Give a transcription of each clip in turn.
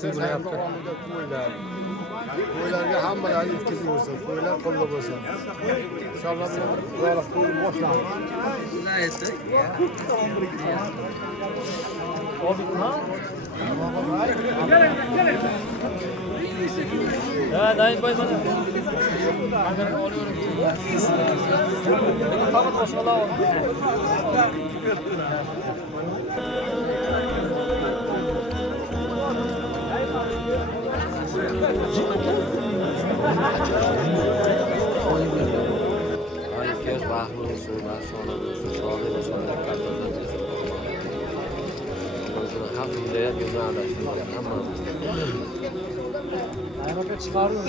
to'y bo'layapti. To'ylarga hammalarni yetkazib to'ylar qo'lda bo'lsin. Inshaalloh bular to'y boshlanadi. Ha, dayım boy mana. Faqat boshqalar. Herkes bahri olsun, sonra olsun, sağlık olsun, kadınlar olsun. Hem hidayet yoluna adaşlar, Ayroqqa chiqaramiz.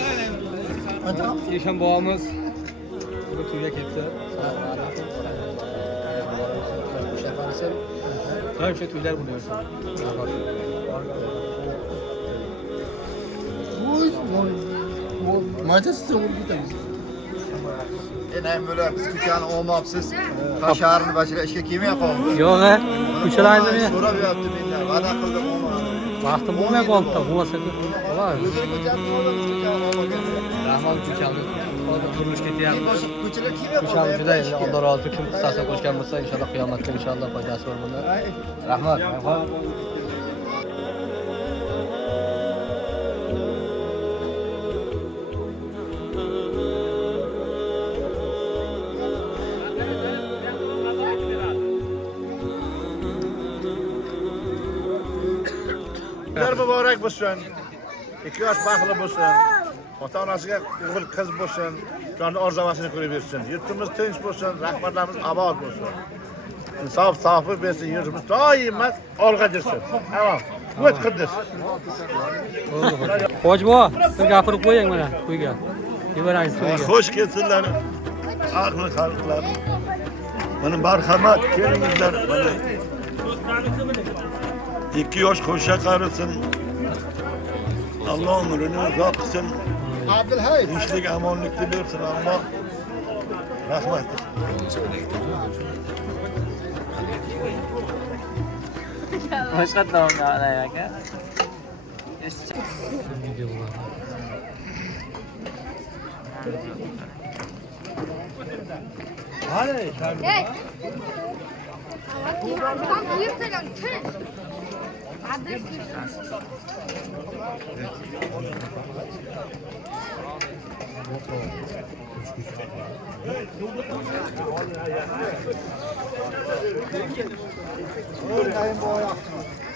Eshan boğamiz. Bu to'yga ketdi. To'y o'sha to'ylar bo'lyapti. Majlisda o'rgatamiz. Enayim böyle biz kucağına olmapsız. Kaşarını başına işe kimeye kaldı? Yo'q, ko'chalarni men So'rab yotdi mendan. Va'da qildim olmadi. vaqtim bo'lmay qoldi. Bo'lmasa bo'ladi. O'zini kucağına olmadi, kucağına olmagan. Rahmon ko'chamiz. Hozir turmush ketyapti. Ko'chalar kimeye Ko'chamiz kaldı? juda endi Alloh rozi kim qissasini qo'shgan bo'lsa, inshaalloh qiyomatda inshaalloh foydasi bor bundan. Rahmat. Mübarek bo'lsin. 2 yosh baxtli bo'lsin. Ota-onasiga o'g'il qiz bo'lsin. Ularning orzuvasini ko'rib bersin. Yurtimiz tinch bo'lsin, rahbarlarimiz obod bo'lsin. Insof sofi bersin, yurtimiz doimo olg'a yursin. Tamam. O't qildiz. Ho'jbo, siz gapirib qo'ying mana to'yga. Nevarangiz to'yga. Xush kelsinlar. Aqli xalqlar. Mana marhamat kelingizlar. Mana 2 yosh qo'sha qarisin. Allah ömrünü uzak kılsın. Abdülhay. Dinçlik, amonlik diliyorsun Allah. Rahmet. Hoş geldin ya. Hadi. Hey. Tam yırtacağım. Adres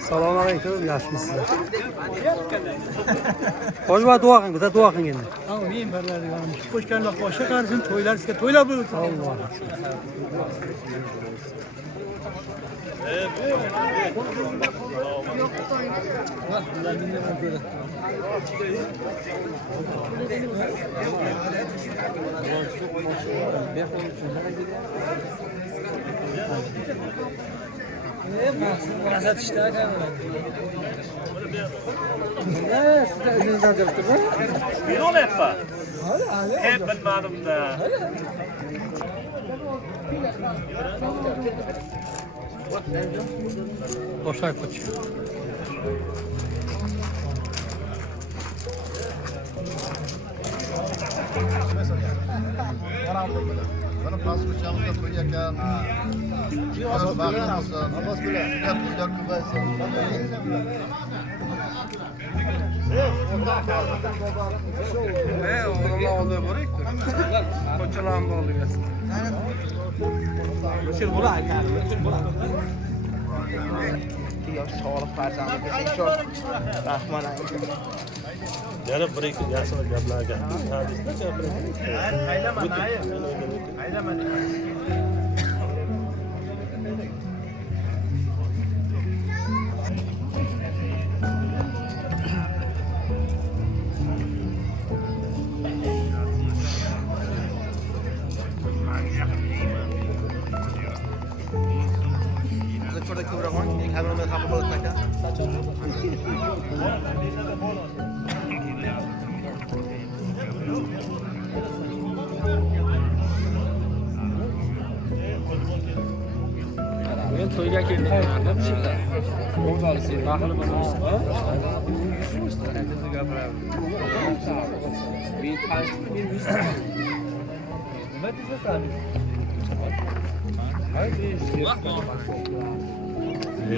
Assalomu alaykum, yaxshimisizlar? Ho'jbo, duo qiling, biza duo qiling endi. Amin barlarga. Qo'shganlar qo'sha qarisin, to'ylar sizga to'ylar bo'lsin. Alloh. Rasat ishda ekan. Sizga o'zingizdan jalbtirmi? Men olyapman. Hep bilmadim da. Boshlayib qo'yish. Mana past kucağımızda to'y ekan. Yosh baxtli bo'lsin. Abbos bilan. To'ylar ko'paysin. O'g'limlar oldiga boraylik. Ko'chalarni oldiga. O'shil bo'ladi. Yosh sog'liq farzandga shu rahmat aka. Yana bir ikki yaxshi gaplarga. Aylaman. Şurada kıvraman, hemen kapı balık taka. Men to'yga keldim. Baxtli bo'lsin. Bir tanesi bir yüz.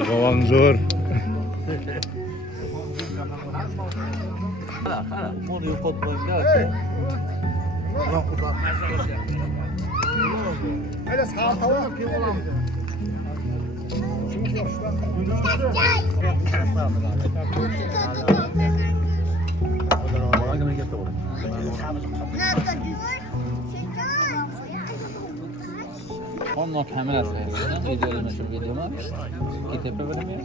Qo'van zo'r. Onu yo'qotmayın da. Hele sağ tavuk kim olam? Onunla kamerası var. Videoyu meşhur videoma. Kitap vermiyor.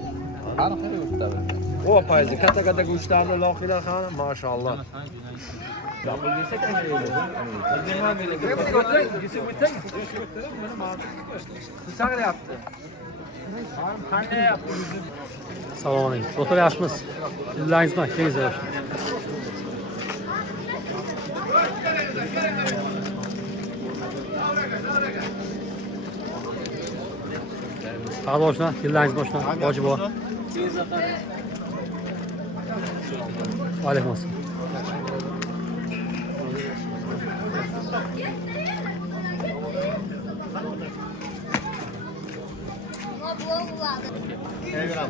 Har xil yurtda vermiyor. O payzi katta go'shtlarni loqilar ham maşallah. Double desek ne olur? Assalomu alaykum. Doktor yaxshimisiz? Sizlaringizmi? Kengizlar yaxshi. Sağ boşuna, yıllarınız boşuna. Hoca baba. Aleyküm olsun.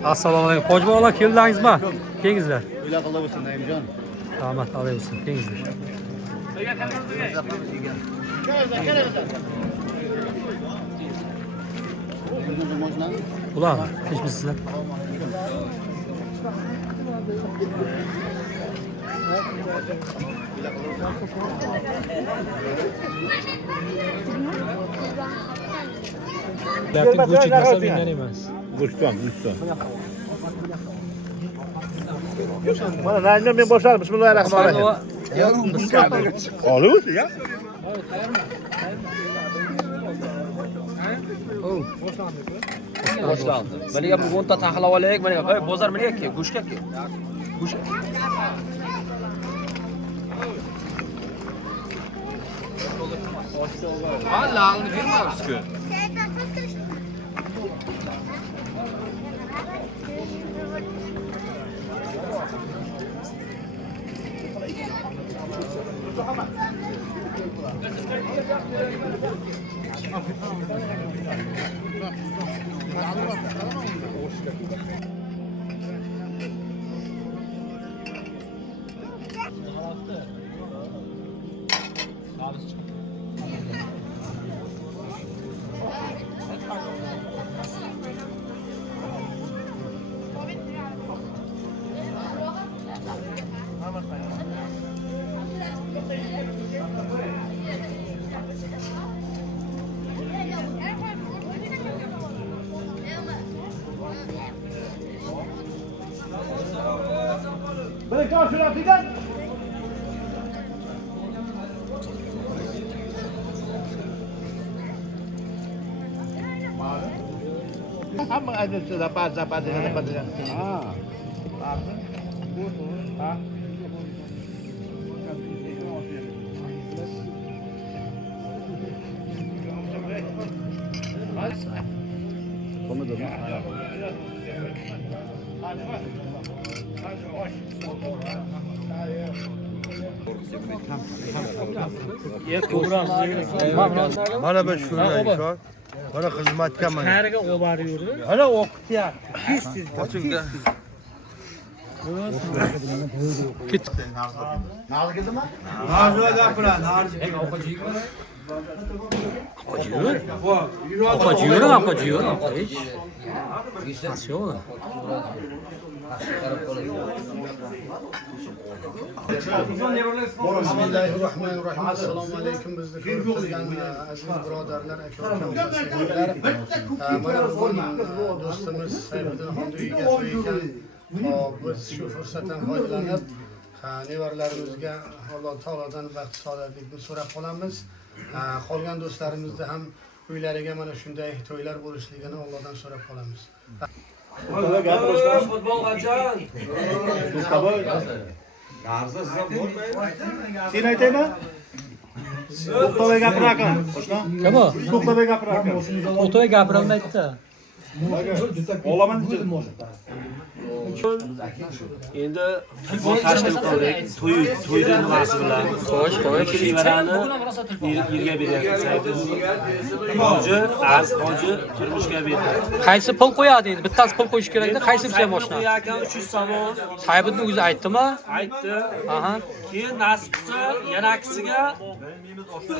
Assalomu alaykum. Hoca baba, yıllarınızmi? Kengizlar. Öyle qilib o'tsin, Naimjon. Rahmat alaykum. Kengizlar. Ulan, hiç misiniz? Lakin bu çıkmasa binden emas. Go'shtdan. Mana Naimjon men boshlar. Bismillahirrohmanirrohim. Olib o'tsin ya. Boshlandi. Meniga bu 10 ta taxlab olaylik. Meniga qo'y, bozor meniga kel, go'shtga kel. Go'sht. Vallahi bermayapsiz-ku. Hamma aytsa zapat degan. Mana ben şurada şu an. Bana xizmatgaman. Qayerga olib borayapti? Ana o'qityapti. Tez. Ochingda. Narzi keldimi? Narzi gapirar, narzi. Apacıyorum. Hiç. Nasıl olur? Bismillahirrahmanirrahim. Assalomu alaykum bizni ko'rib turgan aziz birodarlar, aka-ukalar. Mana bugun do'stimiz Sayfiddin Xondo'yiga to'y ekan. Biz shu fursatdan foydalanib, nevaralarimizga Alloh taolodan baxt saodatlikni so'rab qolamiz. Qolgan do'stlarimizni ham uylariga mana shunday to'ylar bo'lishligini Allohdan so'rab qolamiz. Sen aytaymi? To'xtabay gapirakan. Kim o? To'xtabay gapirakan. O'to'ya gapirolmaydi-da. Olaman. Endi futbol tashkil qildik. To'yni nimasi bilan? Xo'sh, xo'sh. Nevarani yerga beryapmiz. Hoji, hoji turmushga berdi. Qaysi pul qo'yadi endi? Bittasi pul qo'yish kerakda, qaysisi ham oshna? Qo'yarkan 300 somon Saybidning o'zi aytdimi? aytdi. Aha. Keyin nasib qilsa yana aksiga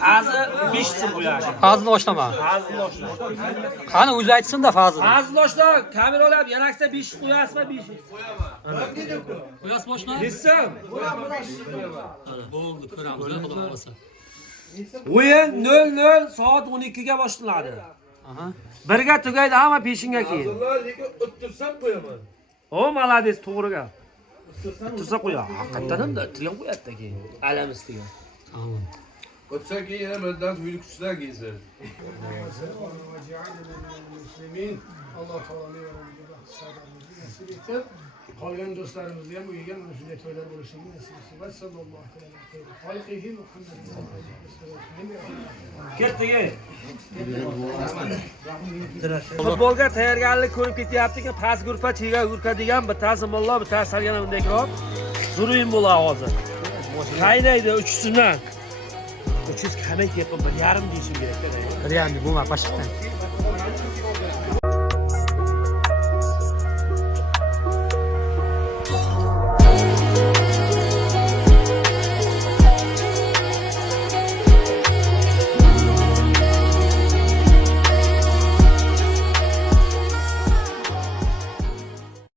hozir 5 so'm qo'yadi. Fazilni oshnama. Fazil oshlar. Qani o'zi aytsin-da Fazil. Fazil oshlar kamera olib yana aksiga 5 qo'yasizmi 5? Qo'yasiz boshna? Desam. Bo'ldi, ko'ramiz, xudo xolasa. O'yin 00 soat 12 ga boshlanadi. Aha. Birga tugaydi, hamma peshinga keyin. lekin o'ttirsam qo'yaman. O, malades, to'g'ri gap. O'ttirsa qo'ya. Haqiqatan ham da o'ttirgan qo'yadi keyin. Alam istiga. O'tsa keyin yana bundan to'yli kuchlar gezdi. Alloh taoloning yo'lida saodatimizni nasib etib, qolgan do'stlarimizga ham uyga mana shunday to'ylar bo'lishini nasib etsin. Va sallallohu alayhi va Ketdiki. Futbolga tayyorgarlik ko'rib ketyapti-ki, past guruh, chega guruh degan bittasi mollo, bittasi yana bundayroq. Zuruyin bo'ladi hozir. Qaydaydi 300dan. 300 kamay tepib 1.5 deyishim kerak-da. 1.5 bo'lma, pashqdan.